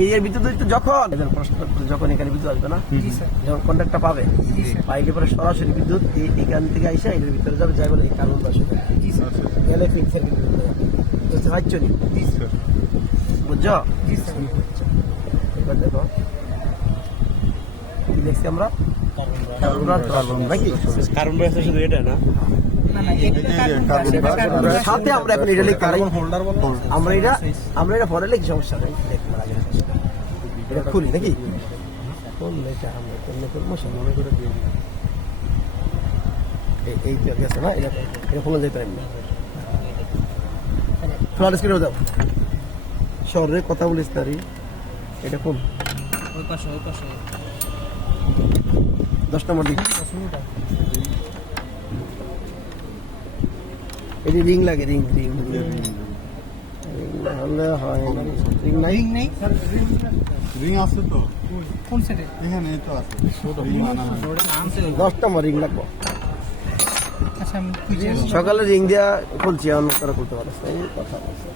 এর বিদ্যুৎ যখন যখন এখানে বিদ্যুৎ আসবে না, যখন কন্ট্রাক্টটা পাবে পাইলে পরে সরাসরি বিদ্যুৎ এখান থেকে আইসা এর ভিতরে যাবে, যাই বলে এই কার্বন পাশে গেলে ফিক্সের বুঝতে পারছো নি? বুঝছো? এবার দেখো কি দেখছি আমরা নাকি কার্বন ব্রাশ শুধু এটা না, সাথে আমরা এখন এটা লিখতে পারি। আমরা এটা পরে লিখি, সমস্যা নেই। এটা খুলি নাকি খুললে মনে করে দিয়ে এই গেছে না, এটা খোলা যেতে পারি না। ফ্লাড স্ক্রিনে দাও, শহরে কথা বলিস তারি। এটা কোন 10 নম্বর দিক, এটি রিং লাগে, রিং না হলে হয় না। রিং নাই, রিং আছে তো কোন সেটে? এখানে তো আছে 10 নম্বর রিং লাগবো। আচ্ছা আমি খুঁজে সকালে রিং দেওয়া খুলছি, অন্য তারা খুলতে পারছে এই কথা বলছে।